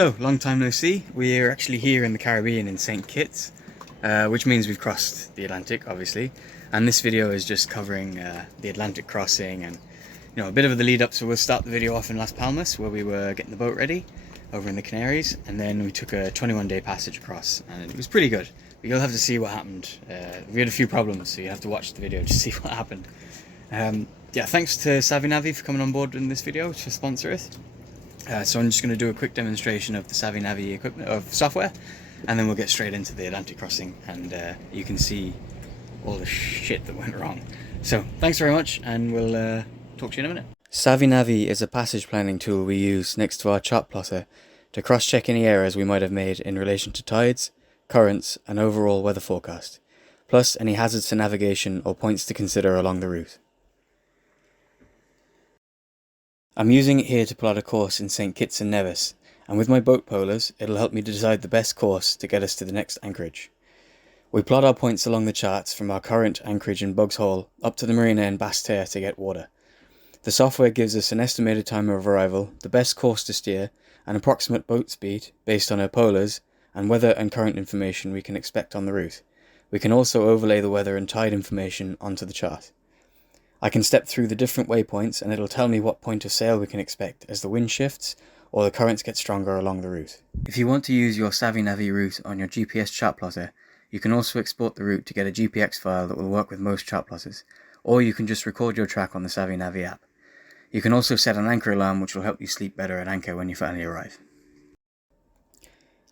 So, long time no see. We're actually here in the Caribbean in St. Kitts, which means we've crossed the Atlantic, obviously. And this video is just covering the Atlantic crossing and, you know, a bit of the lead up. So we'll start the video off in Las Palmas, where we were getting the boat ready over in the Canaries, and then we took a 21-day passage across, and it was pretty good. But you'll have to see what happened. We had a few problems, so you have to watch the video to see what happened. Yeah, thanks to Savvy Navi for coming on board in this video to sponsor it. So I'm just going to do a quick demonstration of the Savvy Navi equipment of software, and then we'll get straight into the Atlantic crossing, and you can see all the shit that went wrong. So thanks very much, and we'll talk to you in a minute. Savvy Navi is a passage planning tool we use next to our chart plotter to cross-check any errors we might have made in relation to tides, currents, and overall weather forecast, plus any hazards to navigation or points to consider along the route. I'm using it here to plot a course in St. Kitts and Nevis, and with my boat polars, it'll help me to decide the best course to get us to the next anchorage. We plot our points along the charts from our current anchorage in Bugs Hall up to the marina in Basse-Terre to get water. The software gives us an estimated time of arrival, the best course to steer, an approximate boat speed based on our polars, and weather and current information we can expect on the route. We can also overlay the weather and tide information onto the chart. I can step through the different waypoints and it'll tell me what point of sail we can expect as the wind shifts or the currents get stronger along the route. If you want to use your Savvy Navi route on your GPS chart plotter, you can also export the route to get a GPX file that will work with most chart plotters, or you can just record your track on the Savvy Navi app. You can also set an anchor alarm which will help you sleep better at anchor when you finally arrive.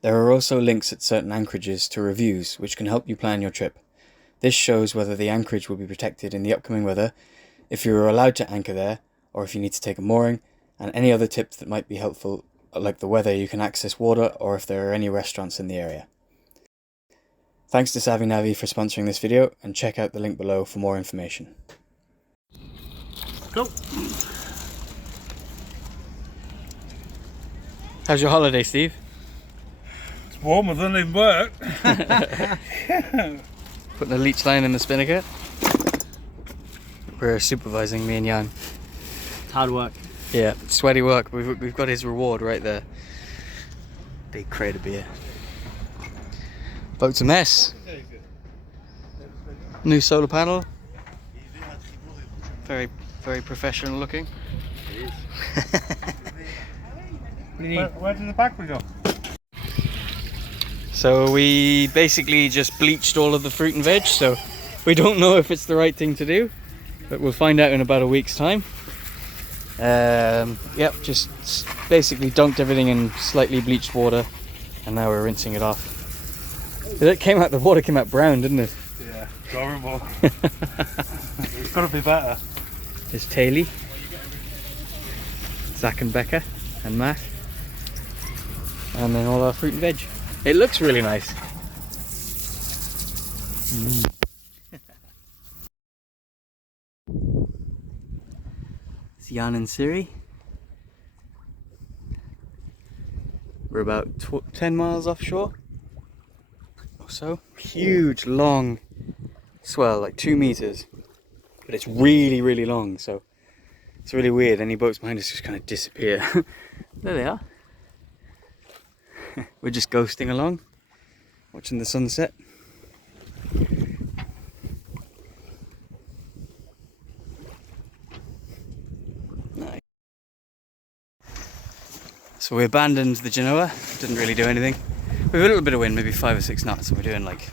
There are also links at certain anchorages to reviews which can help you plan your trip. This shows whether the anchorage will be protected in the upcoming weather, if you are allowed to anchor there, or if you need to take a mooring, and any other tips that might be helpful, like the whether you can access water or if there are any restaurants in the area. Thanks to Savvy Navi for sponsoring this video, and check out the link below for more information. Go. How's your holiday, Steve? It's warmer than in work. Putting a leech line in the spinnaker. We're supervising, me and Jan. It's hard work. Yeah, sweaty work. We've got his reward right there. Big crate of beer. Boat's a mess. New solar panel. Very, very professional looking. It is. Where did the battery go? So we basically just bleached all of the fruit and veg, so we don't know if it's the right thing to do, but we'll find out in about a week's time. Yep, just basically dunked everything in slightly bleached water, and now we're rinsing it off. The water came out brown, didn't it? Yeah, it's horrible. It's got to be better. There's Taylor, Zach and Becca, and Matt, and then all our fruit and veg. It looks really nice. It's Jan and Siri. We're about 10 miles offshore or so. Huge, long swell, like 2 meters. But it's really, really long, so it's really weird. Any boats behind us just kind of disappear. There they are. We're just ghosting along, watching the sunset. Nice. So we abandoned the Genoa, didn't really do anything. We have a little bit of wind, maybe 5 or 6 knots, and we're doing like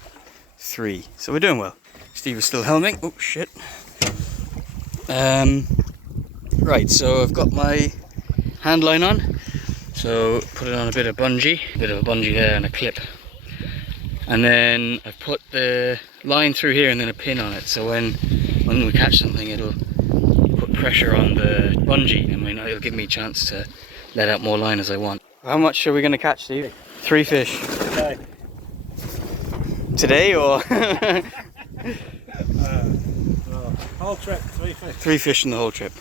3. So we're doing well. Steve is still helming. Oh shit. Right, so I've got my hand line on. So put it on a bit of a bungee there and a clip. And then I've put the line through here and then a pin on it. So when we catch something, it'll put pressure on the bungee, and it'll give me a chance to let out more line as I want. How much are we going to catch, Steve? 3 fish. Today. Today or? Whole trip, 3 fish. 3 fish in the whole trip.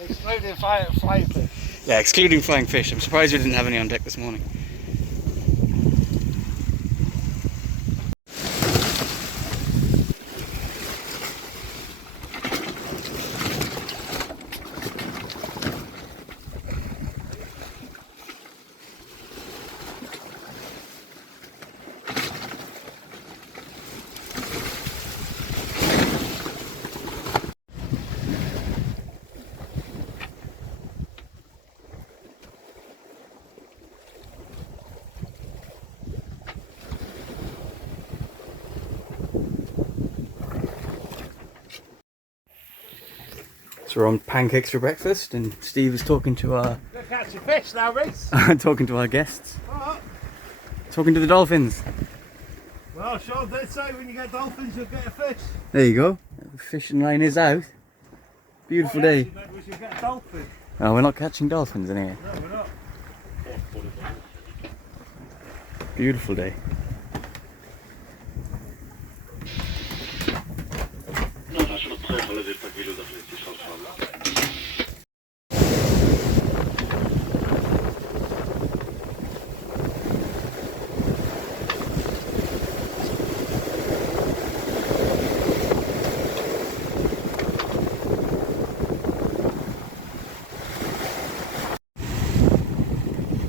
Excluding flying fish. Yeah, excluding flying fish. I'm surprised we didn't have any on deck this morning. So we're on pancakes for breakfast, and Steve is talking to our Go catch your fish now, Reese. talking to our guests, What? talking to the dolphins. Well, Sean did say when you get dolphins, you'll get a fish. There you go. The fishing line is out. Beautiful day. We should get a dolphin. Oh, we're not catching dolphins in here. No, we're not. Beautiful day.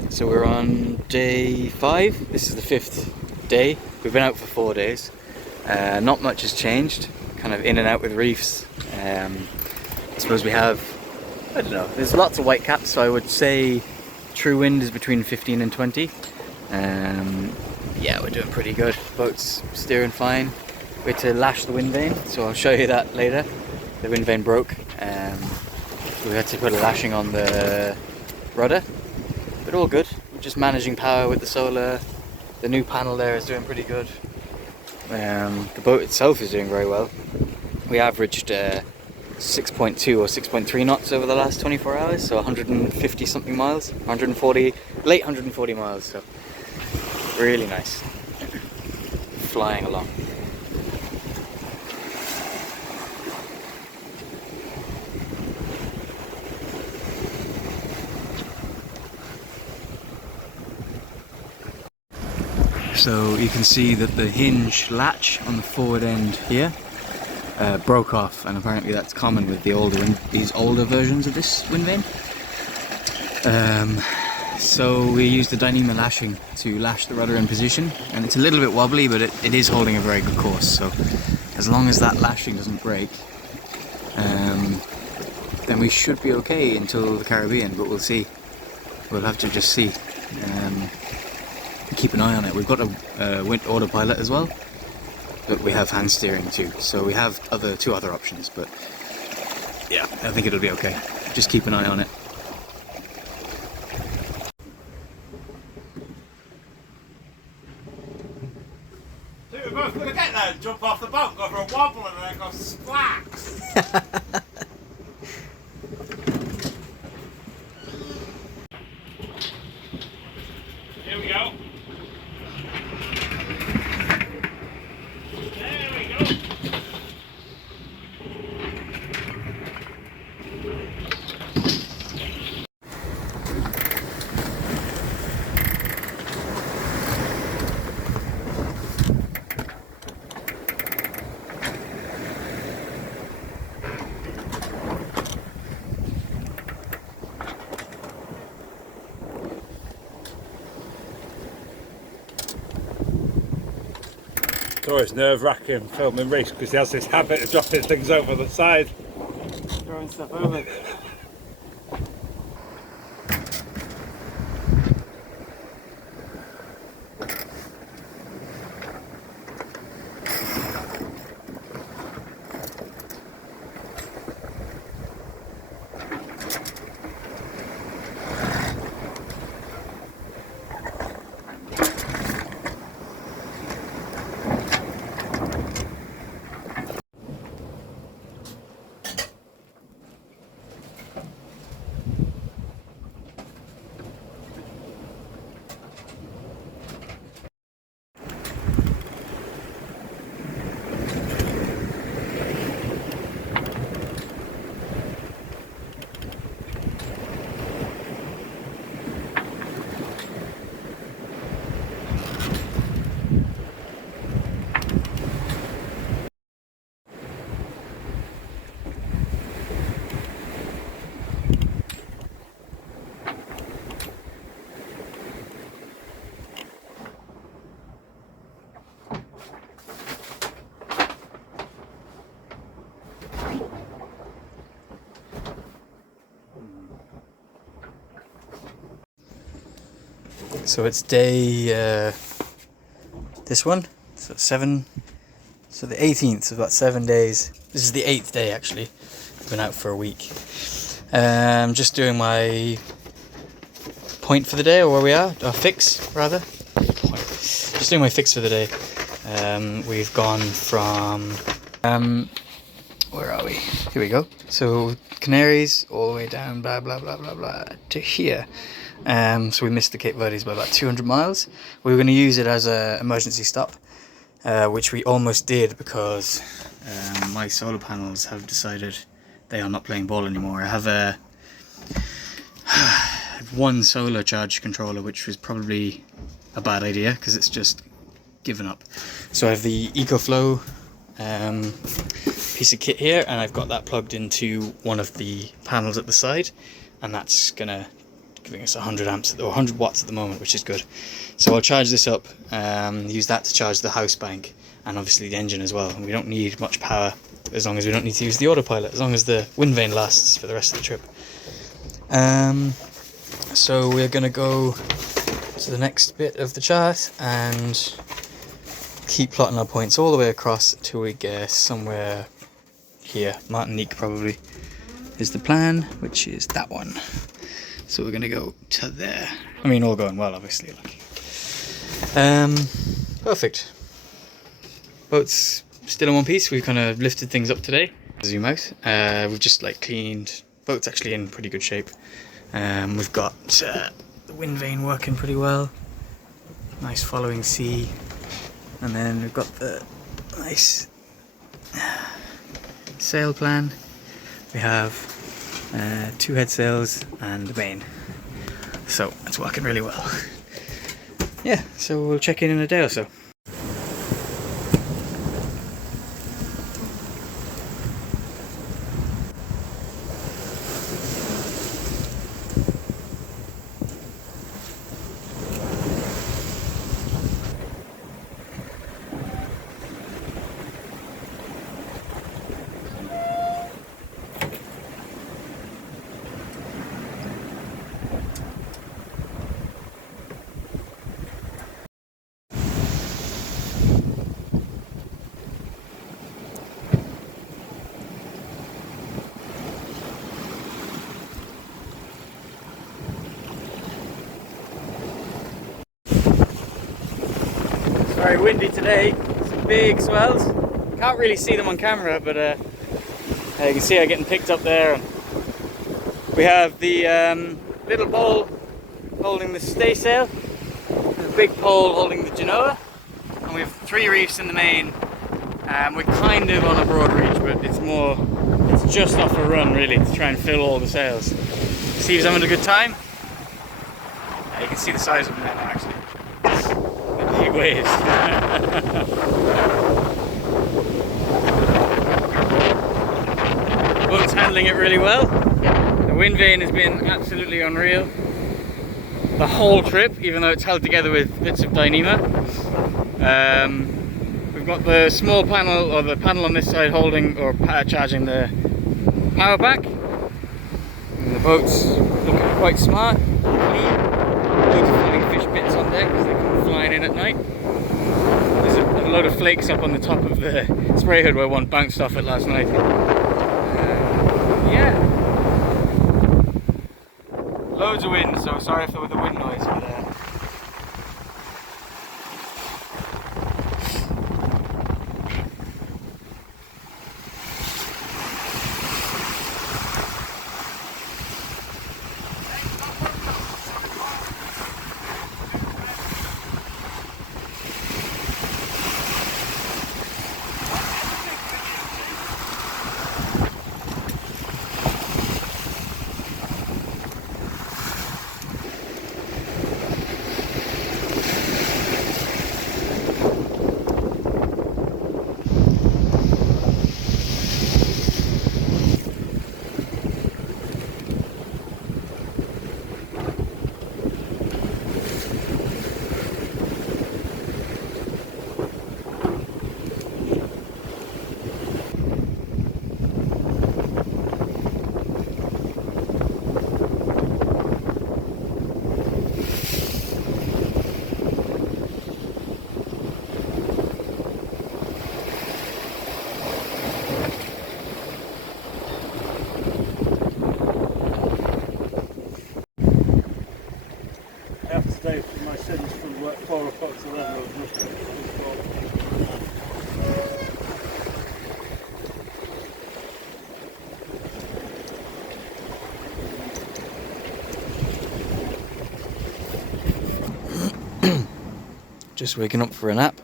So we're on day 5. This is the 5th day. We've been out for 4 days. Not much has changed. Kind of in and out with reefs. I suppose we have, I don't know, there's lots of white caps, so I would say true wind is between 15 and 20. Yeah, we're doing pretty good. Boat's steering fine. We had to lash the wind vane, so I'll show you that later. The wind vane broke. So we had to put a lashing on the rudder. But all good. We're just managing power with the solar. The new panel there is doing pretty good. The boat itself is doing very well. We averaged 6.2 or 6.3 knots over the last 24 hours, so 150 something miles, 140, late 140 miles, so really nice. Flying along. So you can see that the hinge latch on the forward end here broke off, and apparently that's common with these older versions of this wind vane. So we used the Dyneema lashing to lash the rudder in position, and it's a little bit wobbly, but it is holding a very good course. So as long as that lashing doesn't break, then we should be okay until the Caribbean, but we'll see. We'll have to just see. Keep an eye on it. We've got a autopilot as well, but we have hand steering too, so we have two other options, but yeah, I think it'll be okay. Just keep an eye on it. So we're both going to get there and jump off the boat, go for a wobble and then go splat. Here we go. It's always nerve-wracking filming Reese because he has this habit of dropping things over the side. Throwing stuff over. So it's day, this one, so 7, so the 18th, so about 7 days. This is the 8th day actually. been out for a week. Just doing my point for the day, or where we are, or fix rather. Point. Just doing my fix for the day. We've gone from where are we? Here we go. So Canaries all the way down, blah blah blah blah blah, to here. So we missed the Cape Verdes by about 200 miles. We were going to use it as an emergency stop, which we almost did because my solar panels have decided they are not playing ball anymore. I have one solar charge controller, which was probably a bad idea because it's just given up. So I have the EcoFlow piece of kit here, and I've got that plugged into one of the panels at the side, and that's giving us 100 amps or 100 watts at the moment, which is good. So I'll charge this up, use that to charge the house bank and obviously the engine as well. And we don't need much power as long as we don't need to use the autopilot, as long as the wind vane lasts for the rest of the trip. So we're gonna go to the next bit of the chart and keep plotting our points all the way across till we get somewhere here. Martinique probably is the plan, which is that one. So we're gonna go to there. I mean, all going well, obviously. Perfect. Boat's still in one piece. We've kind of lifted things up today. Zoom out. We've just cleaned. Boat's actually in pretty good shape. We've got the wind vane working pretty well. Nice following sea. And then we've got the nice sail plan. We have 2 head sails and the vane. So it's working really well. Yeah, so we'll check in a day or so. Very windy today, some big swells. Can't really see them on camera, but you can see I'm getting picked up there. We have the little pole holding the staysail, the big pole holding the Genoa, and we have 3 reefs in the main. We're kind of on a broad reach, but it's just off a run really to try and fill all the sails. Steve's having a good time. You can see the size of them now actually. Big waves. Boat's handling it really well. The wind vane has been absolutely unreal the whole trip, even though it's held together with bits of Dyneema. We've got the small panel, or the panel on this side holding or charging the power pack. And the boat's looking quite smart, clean. Loads of floating fish bits on deck because they come flying in at night. There's a load of flakes up on the top of the spray hood where one bounced off it last night. Yeah. Loads of wind, so sorry for the wind noise, but day for my sins from like 4 o'clock to 11. I was Just waking up for a nap.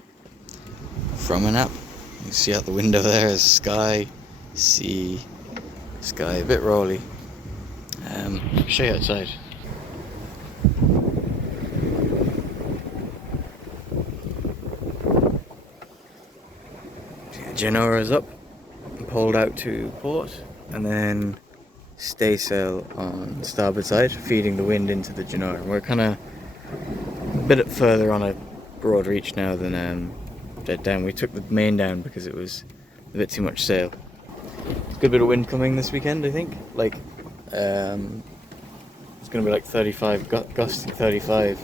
From a nap. You can see out the window there is sky, sea, sky, a bit rolly. Show you outside. Genora's up, pulled out to port, and then staysail on starboard side, feeding the wind into the Genora. We're kind of a bit further on a broad reach now than dead down. We took the main down because it was a bit too much sail. There's a good bit of wind coming this weekend, I think. Like, it's going to be like 35, gusting 35,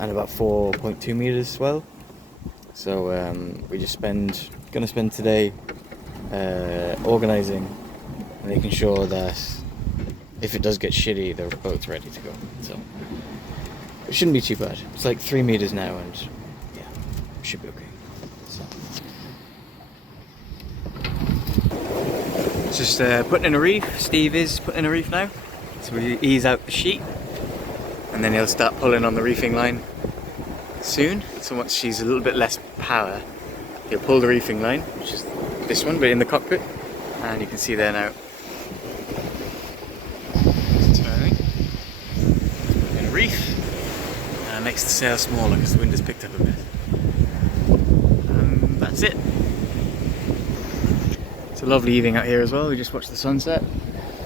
and about 4.2 meters swell. So we just going to spend today organising, making sure that if it does get shitty, the boat's ready to go. So it shouldn't be too bad. It's like 3 meters now, and yeah, it should be okay. So just putting in a reef. Steve is putting in a reef now, so we ease out the sheet, and then he'll start pulling on the reefing line soon. So once she's a little bit less power, he'll pull the reefing line, which is this one, but in the cockpit, and you can see there now. It's turning in a reef, and makes the sail smaller because the wind has picked up a bit. That's it. It's a lovely evening out here as well. We just watched the sunset,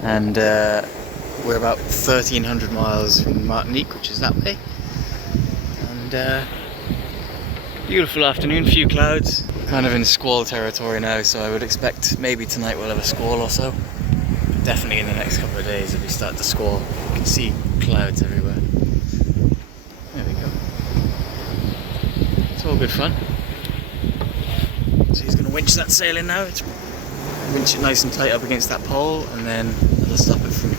and we're about 1,300 miles from Martinique, which is that way. And beautiful afternoon, few clouds. Kind of in squall territory now, so I would expect maybe tonight we'll have a squall or so. But definitely in the next couple of days if we start to squall. You can see clouds everywhere. There we go. It's all good fun. So he's going to winch that sail in now. Winch it nice and tight up against that pole, and then it'll stop it from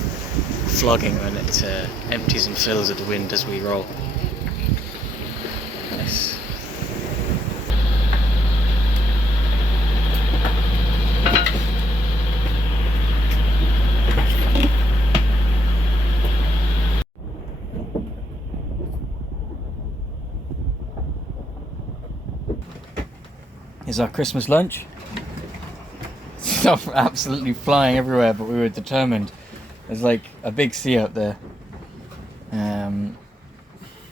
flogging when it empties and fills with the wind as we roll. Nice. Here's our Christmas lunch. Stuff absolutely flying everywhere, but we were determined. There's like a big sea out there.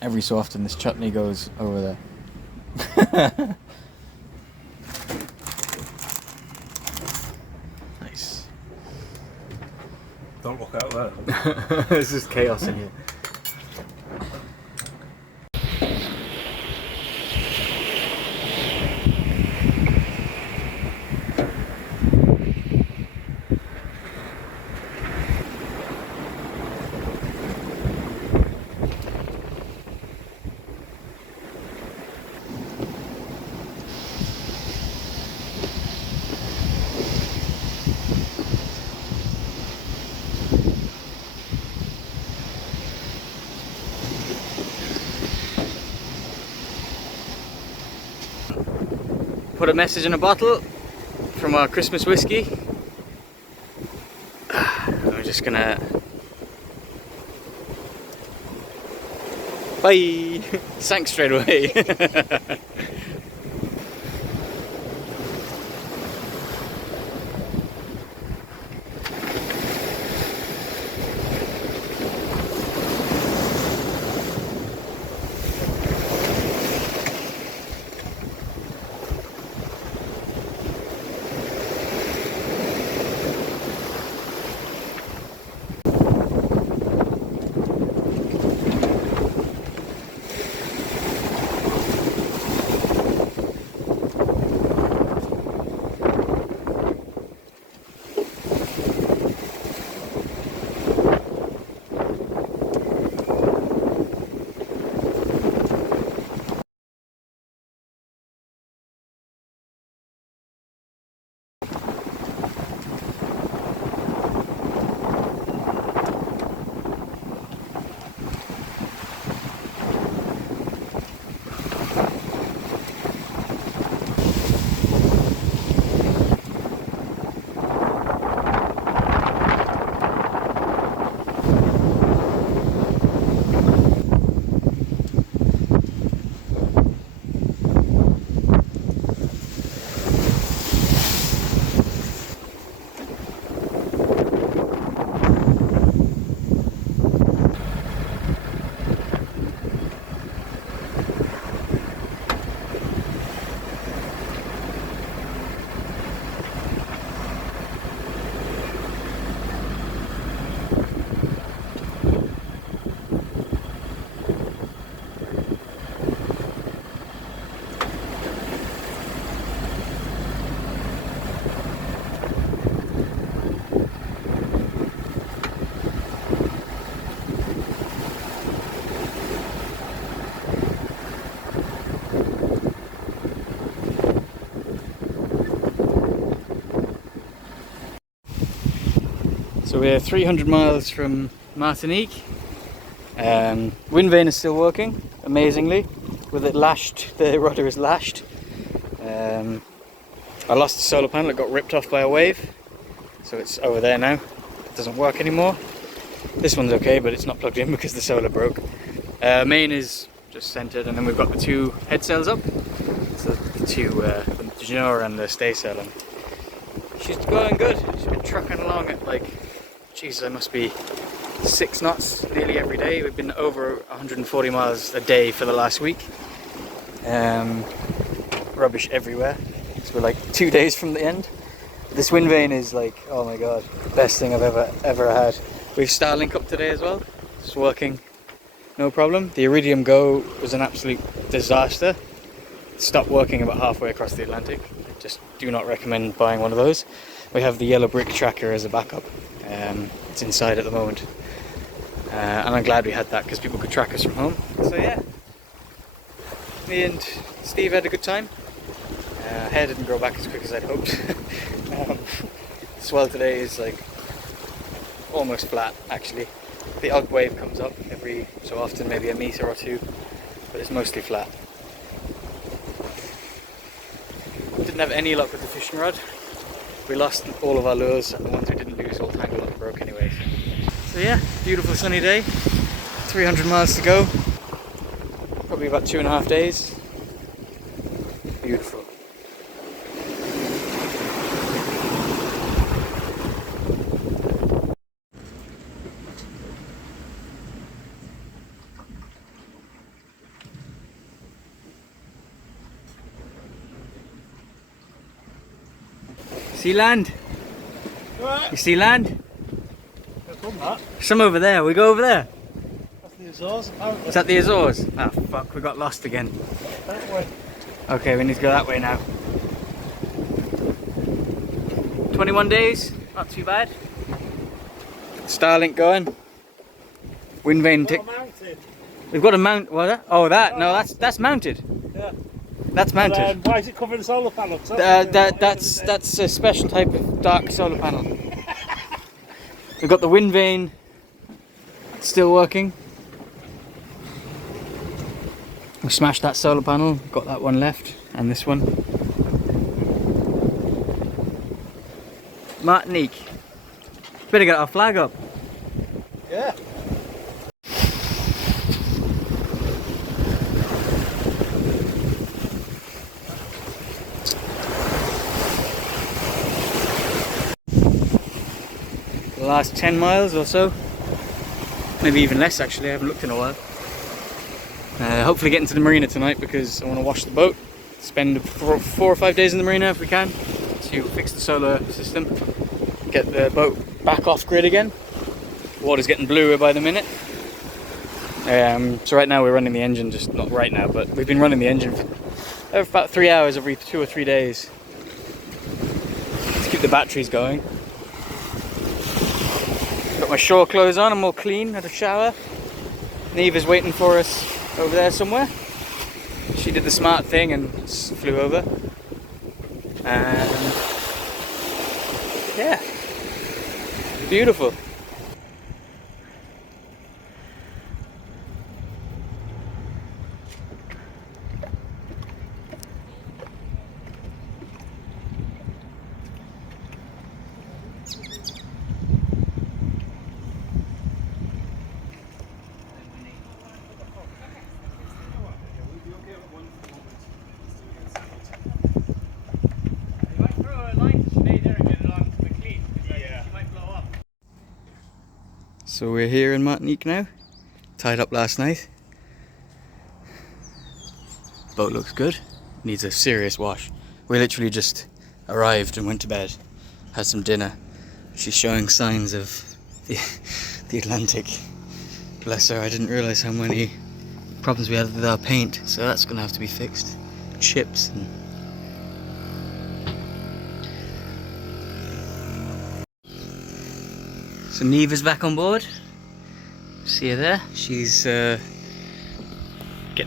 Every so often this chutney goes over there. Nice. Don't look out there. There's just chaos in here. Put a message in a bottle from our Christmas whiskey. I'm just gonna... Bye! Sank straight away. So we're 300 miles from Martinique. Wind vane is still working, amazingly. With it lashed, the rudder is lashed. I lost the solar panel, it got ripped off by a wave. So it's over there now, it doesn't work anymore. This one's okay, but it's not plugged in because the solar broke. Main is just centered, and then we've got the two head sails up. So the two, the Genoa and the staysail. And she's going good. She's been trucking along at like, Jesus, I must be 6 knots nearly every day. We've been over 140 miles a day for the last week. Rubbish everywhere. So we're like 2 days from the end. This wind vane is like, oh my god, best thing I've ever had. We've Starlink up today as well. It's working, no problem. The Iridium Go was an absolute disaster. It stopped working about halfway across the Atlantic. I just do not recommend buying one of those. We have the yellow brick tracker as a backup. It's inside at the moment. And I'm glad we had that because people could track us from home. So yeah, me and Steve had a good time. Hair didn't grow back as quick as I'd hoped. Swell today is like almost flat actually. The odd wave comes up every so often, maybe a metre or two, but it's mostly flat. Didn't have any luck with the fishing rod. We lost all of our lures, and the ones we didn't lose all tangled up and broke anyway. So yeah, beautiful sunny day. 300 miles to go. Probably about 2.5 days. Beautiful. See land? Right. You see land? Done that. Some over there. We go over there. That's the Azores, apparently. Is that the Azores? Ah, fuck, we got lost again. That way. Okay, we need to go that way now. 21 days, not too bad. Starlink going. Wind vane tick. Mounted. We've got a mount. What? Oh, that? No, that's mounted. Yeah. That's mounted. Why is it covering solar panels? That's a special type of dark solar panel. We've got the wind vane still working. We smashed that solar panel, got that one left, and this one. Martinique. Better get our flag up. Yeah. The last 10 miles or so, maybe even less actually, I haven't looked in a while. Hopefully getting to the marina tonight because I want to wash the boat, spend 4 or 5 days in the marina if we can to fix the solar system, get the boat back off grid again. The water's getting bluer by the minute. So right now we're running the engine, just not right now, but we've been running the engine for about 3 hours every 2 or 3 days to keep the batteries going. Got my shore clothes on, I'm all clean, had a shower. Neve is waiting for us over there somewhere. She did the smart thing and flew over. And yeah, beautiful. So we're here in Martinique now, tied up last night. Boat looks good, needs a serious wash. We literally just arrived and went to bed, had some dinner. She's showing signs of the Atlantic. Bless her, I didn't realise how many problems we had with our paint, so that's going to have to be fixed. Chips and... So Neve is back on board. See her there. She's getting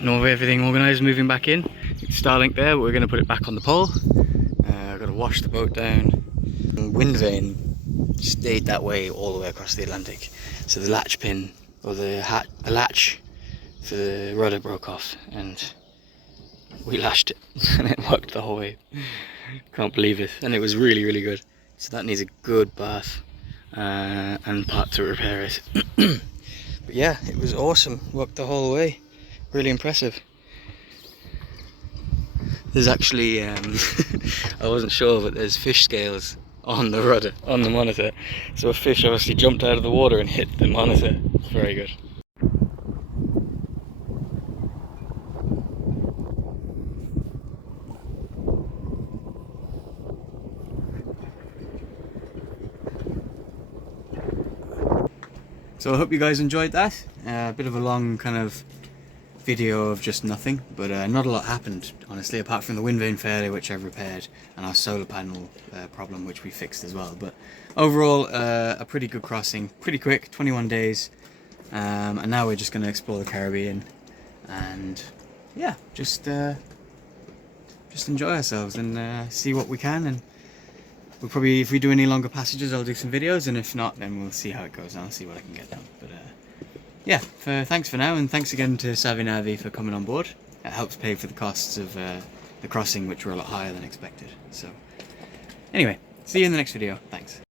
all everything organised, moving back in. Starlink there, but we're going to put it back on the pole. I've got to wash the boat down. Wind vane stayed that way all the way across the Atlantic. So the latch pin, or the latch for the rudder broke off, and we lashed it and it worked the whole way. Can't believe it. And it was really, really good. So that needs a good bath and part to repair it. But yeah, it was awesome. Worked the whole way. Really impressive. There's actually, I wasn't sure, but there's fish scales on the rudder, on the monitor. So a fish obviously jumped out of the water and hit the monitor. It's very good. So I hope you guys enjoyed that. A bit of a long kind of video of just nothing, but not a lot happened, honestly, apart from the wind vane failure, which I've repaired, and our solar panel problem, which we fixed as well. But overall, a pretty good crossing, pretty quick, 21 days, and now we're just going to explore the Caribbean, and yeah, just enjoy ourselves and see what we can. And we'll probably, if we do any longer passages, I'll do some videos, and if not, then we'll see how it goes, and I'll see what I can get done. But yeah, thanks for now, and thanks again to Savvy Navy for coming on board. It helps pay for the costs of the crossing, which were a lot higher than expected. So anyway, see you in the next video. Thanks.